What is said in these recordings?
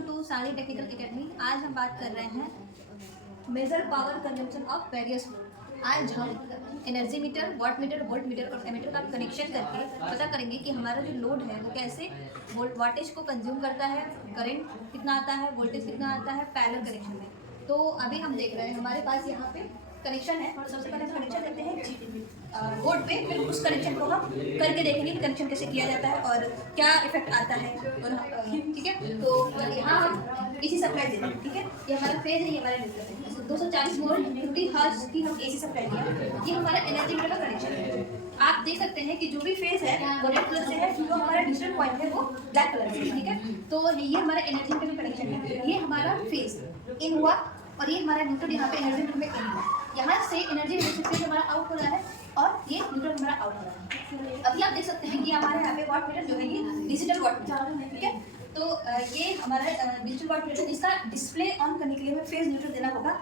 Welcome to Sani technical academy. आज हम बात कर रहे हैं major power consumption of various load. आज हम energy meter, watt meter, volt meter और एमीटर का कनेक्शन करके पता करेंगे कि हमारा जो लोड है वो कैसे वाटेज को कंज्यूम करता है, करंट कितना आता है, वोल्टेज कितना आता है पैरेलल कनेक्शन में। तो अभी हम देख रहे हैं हमारे पास यहाँ पे कनेक्शन है और सबसे पहले हम कनेक्शन करते हैं बोर्ड पे, फिर उस कनेक्शन को हम करके देखेंगे कि कनेक्शन कैसे किया जाता है और क्या इफेक्ट आता है। और ठीक है, तो यहाँ हम एसी सप्लाई देते हैं। ठीक है, ये हमारा फेज है, ये हमारा न्यूट्रल है। 240 वोल्ट 50 हर्ट्ज की हम एसी सप्लाई दिया। ये हमारा एनर्जी मीटर का कनेक्शन है। आप देख सकते हैं कि जो भी फेज है वो रेड कलर से है, जो हमारा डिजिटल पॉइंट है वो ब्लैक कलर से। ठीक है, तो ये हमारा एनर्जी मीटर का कनेक्शन है। ये हमारा फेज इन हुआ और ये हमारा न्यूट्रल यहाँ पे एनर्जी मीटर में इन हुआ। यहाँ से एनर्जी मीटर से हमारा आउट हो रहा है और ये न्यूट्रल हमारा आउट हो रहा है। अभी आप देख सकते हैं कि हमारे यहाँ पे वाट मीटर जो है ये डिजिटल वाट मीटर है। ठीक है, तो ये हमारा डिजिटल वाट मीटर, इसका डिस्प्ले ऑन करने के लिए हमें फेज न्यूट्रल देना होगा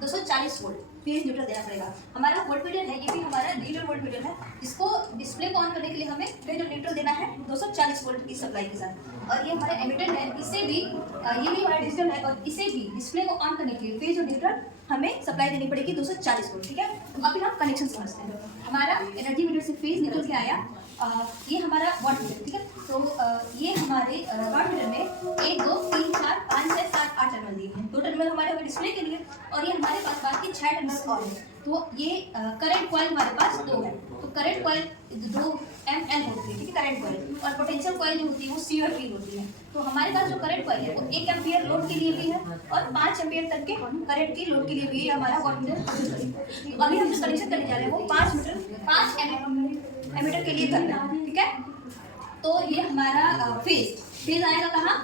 240 वोल्ट फेज न्यूट्रल देना पड़ेगा। हमारा वोल्ट मीटर है, ये भी हमारा डिजिटल वोल्ट मीटर है। इसको डिस्प्ले को ऑन करने के लिए हमें फेज और न्यूट्रल देना है 240 वोल्ट की सप्लाई के साथ। और ये हमारा एमीटर है, इसे भी ये भी हमारा डिजिटल है और इसे भी डिस्प्ले को ऑन करने के लिए फेज और न्यूट्रल हमें सप्लाई देनी पड़ेगी 240 वोल्ट। ठीक है, तो अभी हम कनेक्शन समझते हैं। हमारा एनर्जी मीटर से फेज निकल के आया, ये हमारा वाट मीटर। ठीक है, तो ये हमारे वाट मीटर में 1 2 3 4 5 6 7 8 टर्मिनल दिए हैं। 2 टर्मिनल हमारे हुए डिस्प्ले के लिए और ये हमारे पास बाकी 6 टर्मिनल और है। तो ये करंट कॉइल हमारे पास 2 है। तो करंट कॉइल 2 ml होती है। ठीक है, करंट कॉइल और पोटेंशियल कॉइल जो होती है वो C और P होती है। तो हमारे पास जो करंट कॉइल है वो 1 एम्पियर लोड के लिए भी है और 5 एम्पियर तक के करंट की लोड के लिए भी हमारा वाट मीटर। तो अभी हम जो कनेक्शन करने जा रहे हैं वो 5 एमीटर के लिए करना है। ठीक है, तो ये हमारा फेज आएगा कहाँ,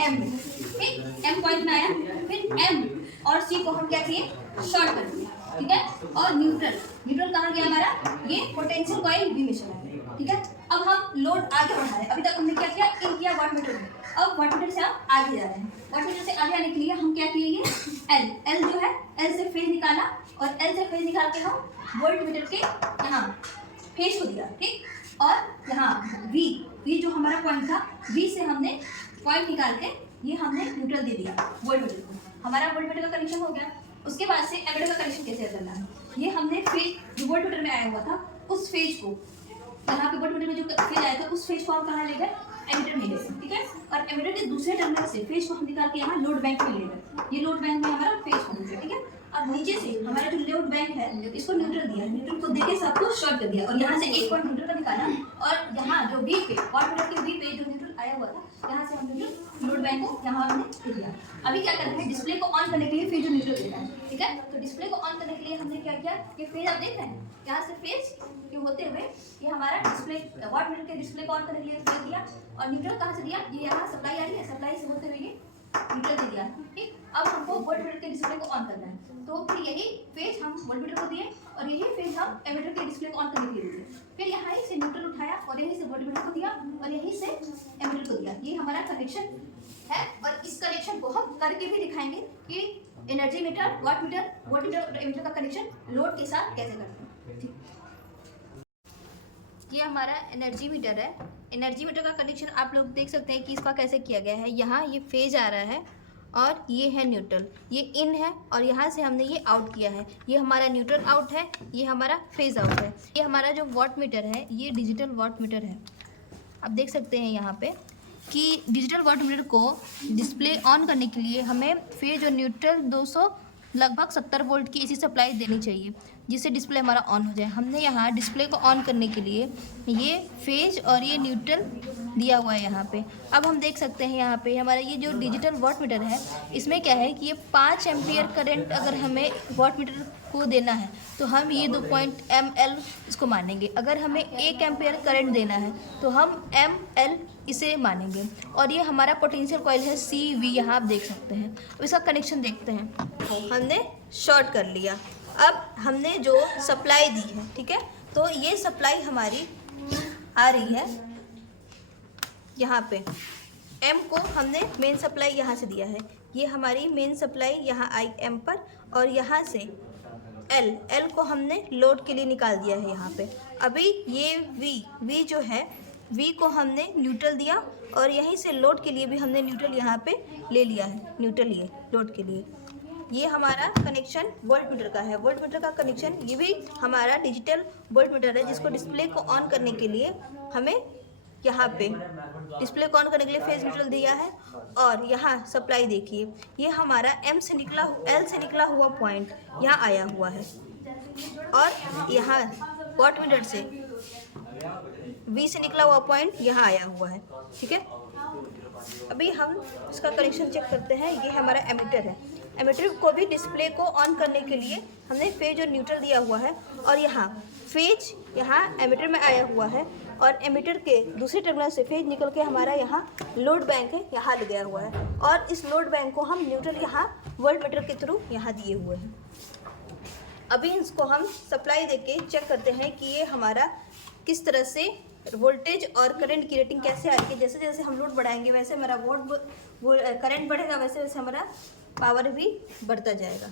एम में। ठीक, एम पॉइंट में आया, फिर एम और सी को हम क्या किए, शॉर्ट कर दिए। ठीक है, और न्यूट्रल कहाँ गया हमारा, ये पोटेंशियल कॉइल बी में चला गया। ठीक है, अब हम लोड आगे बढ़ा रहे हैं। अभी तक हमने क्या किया, इन किया वाट मीटर में। अब वाट मीटर से हम आगे जा रहे हैं। वाट मीटर से आगे आने के लिए हम क्या किए, ये एल जो है, एल से फेज निकाला और एल से फेज निकाल के हम वोल्ट मीटर के यहाँ फेज को दिया। ठीक, और यहाँ वी जो हमारा पॉइंट था, वी से हमने पॉइंट निकाल के ये हमने न्यूट्रल दे दिया वोल्ट मीटर को। हमारा वोल्ट मीटर का कनेक्शन हो गया। उसके बाद से एमीटर का कनेक्शन कैसे करना है, ये हमने फेज जो वोल्ट मीटर में आया हुआ था उस फेज को, यहाँ पे वोल्ट मीटर में जो फेज आया था उस फेज को हम कहाँ ले गए, एमीटर में ले गए। ठीक है, और एमीटर के दूसरे टर्मिनल से फेज को हम निकाल के यहाँ लोड बैंक में ले गए। ये लोड बैंक में हमारा फेज हो गया। ठीक है, अब नीचे से हमारा जो लोड बैंक है इसको न्यूट्रल दिया, न्यूट्रल को देके सबको शॉर्ट कर दिया और यहाँ से एक पॉइंट न्यूट्रल का निकाला और यहाँ जो वी पे वाट मीटर के वी पे जो न्यूट्रल आया हुआ था यहाँ से हमने लोड बैंक को यहाँ हमने दे दिया। अभी क्या करना है, डिस्प्ले को ऑन करने के लिए फेज और न्यूट्रल देना है। ठीक है, तो डिस्प्ले को ऑन करने के लिए हमने क्या किया, कि फेज आप देख रहे हैं, यहाँ से फेज के होते हुए ये हमारा डिस्प्ले वाट मीटर के डिस्प्ले को ऑन करने के लिए फेज दिया और न्यूट्रल कहाँ से दिया, ये यहाँ सप्लाई आ रही है, सप्लाई से होते हुए ये न्यूट्रल दे दिया। ठीक, अब हमको वोल्ट मीटर के डिस्प्ले को ऑन करना है। तो फिर यही फेज हम वोल्ट मीटर को दिए और यही फेज हम एमीटर के डिस्प्ले को ऑन करने के लिए दिए। फिर यहाँ से न्यूट्रल उठाया और यहीं से वोल्ट मीटर को दिया और यहीं से एमीटर को दिया। ये हमारा कनेक्शन है और इस कनेक्शन को हम करके भी दिखाएंगे कि energy meter, watt meter, volt meter और एमीटर का कनेक्शन लोड के साथ कैसे करते हैं। ठीक, ये हमारा एनर्जी मीटर है। एनर्जी मीटर का कनेक्शन आप लोग देख सकते हैं कि इसका कैसे किया गया है। यहाँ ये फेज आ रहा है और ये है न्यूट्रल, ये इन है और यहाँ से हमने ये आउट किया है। ये हमारा न्यूट्रल आउट है, ये हमारा फेज आउट है। ये हमारा जो वाट मीटर है ये डिजिटल वाट मीटर है। आप देख सकते हैं यहाँ पे कि डिजिटल वाट मीटर को डिस्प्ले ऑन करने के लिए हमें फेज और न्यूट्रल 200 लगभग 70 वोल्ट की एसी सप्लाई देनी चाहिए जिससे डिस्प्ले हमारा ऑन हो जाए। हमने यहाँ डिस्प्ले को ऑन करने के लिए ये फेज और ये न्यूट्रल दिया हुआ है यहाँ पे। अब हम देख सकते हैं यहाँ पे हमारा ये जो डिजिटल वाट मीटर है इसमें क्या है कि ये 5 एम्पियर करंट अगर हमें वाट मीटर को देना है तो हम ये 2.ml इसको मानेंगे। अगर हमें 1 एम्पियर करंट देना है तो हम ml इसे मानेंगे। और ये हमारा पोटेंशियल कॉइल है CV, यहाँ आप देख सकते हैं। अब इसका कनेक्शन देखते हैं। हमने शॉर्ट कर लिया। अब हमने जो सप्लाई दी है, ठीक है, तो ये सप्लाई हमारी आ रही है यहाँ पे। M को हमने मेन सप्लाई यहाँ से दिया है, ये हमारी मेन सप्लाई यहाँ आई M पर और यहाँ से L को हमने लोड के लिए निकाल दिया है यहाँ पे। अभी ये V जो है V को हमने न्यूट्रल दिया और यहीं से लोड के लिए भी हमने न्यूट्रल यहाँ पे ले लिया है, न्यूट्रल ये लोड के लिए। ये हमारा कनेक्शन वोल्ट मीटर का है। वोल्ट मीटर का कनेक्शन ये भी हमारा डिजिटल वोल्ट मीटर है, जिसको डिस्प्ले को ऑन करने के लिए हमें यहाँ पे डिस्प्ले को ऑन करने के लिए फेज न्यूट्रल दिया है। और यहाँ सप्लाई देखिए, ये हमारा एल से निकला हुआ पॉइंट यहाँ आया हुआ है, और यहाँ वॉट मीटर से वी से निकला हुआ पॉइंट यहाँ आया हुआ है। ठीक है, अभी हम इसका कनेक्शन चेक करते हैं। ये हमारा एमीटर है। एमीटर को भी डिस्प्ले को ऑन करने के लिए हमने फेज और न्यूट्रल दिया हुआ है, और यहाँ फेज यहाँ एमीटर में आया हुआ है, और एमीटर के दूसरे टर्मिनल से फेज निकल के हमारा यहाँ लोड बैंक है, यहाँ ले गया हुआ है, और इस लोड बैंक को हम न्यूट्रल यहाँ वोल्ट मीटर के थ्रू यहाँ दिए हुए हैं। अभी इसको हम सप्लाई देके चेक करते हैं कि ये हमारा किस तरह से वोल्टेज और करंट की रेटिंग कैसे आ रही है। जैसे जैसे हम लोड बढ़ाएंगे वैसे हमारा करंट बढ़ेगा, वैसे वैसे हमारा पावर भी बढ़ता जाएगा।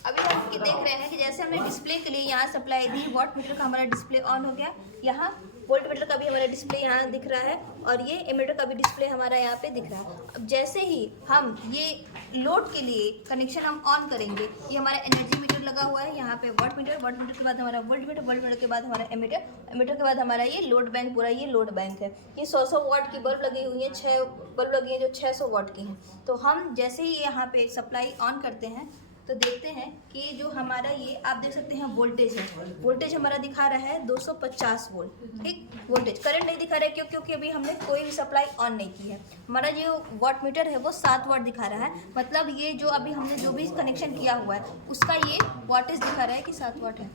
अभी हम देख रहे हैं कि जैसे हमने डिस्प्ले के लिए यहाँ सप्लाई दी, वॉट मीटर का हमारा डिस्प्ले ऑन हो गया, यहाँ वोल्ट मीटर का भी हमारा डिस्प्ले यहाँ दिख रहा है, और ये एमीटर का भी डिस्प्ले हमारा यहाँ पे दिख रहा है। अब जैसे ही हम ये लोड के लिए कनेक्शन हम ऑन करेंगे, ये हमारा एनर्जी मीटर लगा हुआ है, यहाँ पे वॉट मीटर के बाद हमारा वोल्ट मीटर के बाद हमारा एमीटर के बाद हमारा ये लोड बैंक, पूरा ये लोड बैंक है। ये 100 वाट की बल्ब लगी हुई है, 6 बल्ब लगी हैं जो 600 वाट की हैं। तो हम जैसे ही यहाँ पे सप्लाई ऑन करते हैं तो देखते हैं कि जो हमारा ये आप देख सकते हैं वोल्टेज है, वोल्टेज हमारा दिखा रहा है 250 वोल्ट। ठीक, वोल्टेज, करंट नहीं दिखा रहा है क्योंकि अभी हमने कोई भी सप्लाई ऑन नहीं की है। हमारा जो वाट मीटर है वो 7 वाट दिखा रहा है, मतलब ये जो अभी हमने जो भी कनेक्शन किया हुआ है उसका ये वाटेज दिखा रहा है कि 7 वाट है।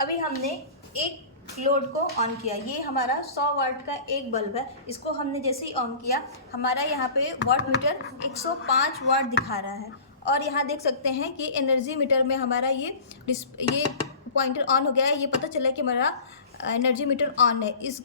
अभी हमने एक लोड को ऑन किया, ये हमारा 100 वाट का एक बल्ब है, इसको हमने जैसे ही ऑन किया हमारा यहाँ पे वाट मीटर 105 वाट दिखा रहा है। और यहाँ देख सकते हैं कि एनर्जी मीटर में हमारा ये पॉइंटर ऑन हो गया है। ये पता चला है कि हमारा एनर्जी मीटर ऑन है, इस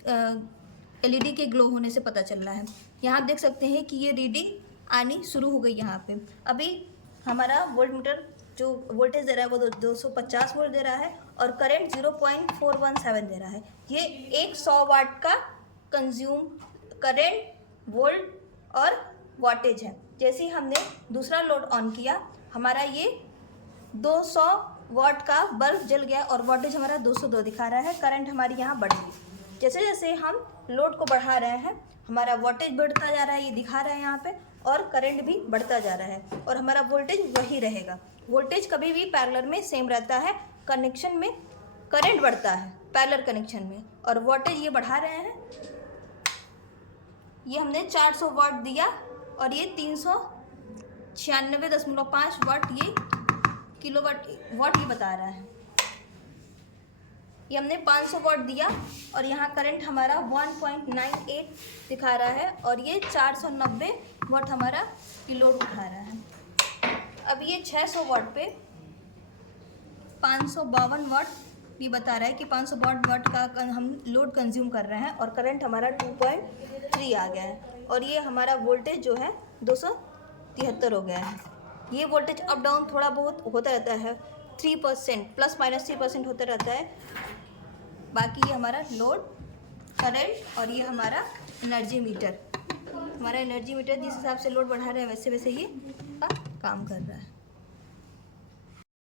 एलईडी के ग्लो होने से पता चल रहा है। यहाँ आप देख सकते हैं कि ये रीडिंग आनी शुरू हो गई यहाँ पे। अभी हमारा वोल्ट मीटर जो वोल्टेज दे रहा है वो 250 वोल्ट दे रहा है, और करंट 0.417 दे रहा है। ये एक 100 वाट का कंज्यूम करंट, वोल्ट और वाटेज है। जैसे ही हमने दूसरा लोड ऑन किया हमारा ये 200 वाट का बल्ब जल गया, और वाटेज हमारा 202 दिखा रहा है। करंट हमारी यहाँ बढ़ गई। जैसे जैसे हम लोड को बढ़ा रहे हैं हमारा वाटेज बढ़ता जा रहा है, ये दिखा रहा है यहाँ पे, और करंट भी बढ़ता जा रहा है, और हमारा वोल्टेज वही रहेगा। वोल्टेज कभी भी पैरेलल में सेम रहता है, कनेक्शन में करंट बढ़ता है पैरेलल कनेक्शन में, और वाटेज ये बढ़ा रहे हैं। ये हमने 400 वाट दिया, और ये 396.5 वाट ये किलोवाट ये बता रहा है। ये हमने 500 वाट दिया, और यहाँ करंट हमारा 1.98 दिखा रहा है, और ये 490 वाट हमारा किलो उठा रहा है। अब ये 600 वाट पे 552 वाट ये बता रहा है कि 500 वाट का हम लोड कंज्यूम कर रहे हैं, और करंट हमारा 2.3 आ गया है, और ये हमारा वोल्टेज जो है 273 हो गया है। ये वोल्टेज अप डाउन थोड़ा बहुत होता रहता है, 3% प्लस माइनस 3% होता रहता है। बाकी ये हमारा लोड, करंट, और ये हमारा एनर्जी मीटर। हमारा एनर्जी मीटर जिस हिसाब से लोड बढ़ा रहा है वैसे वैसे ये काम कर रहा है।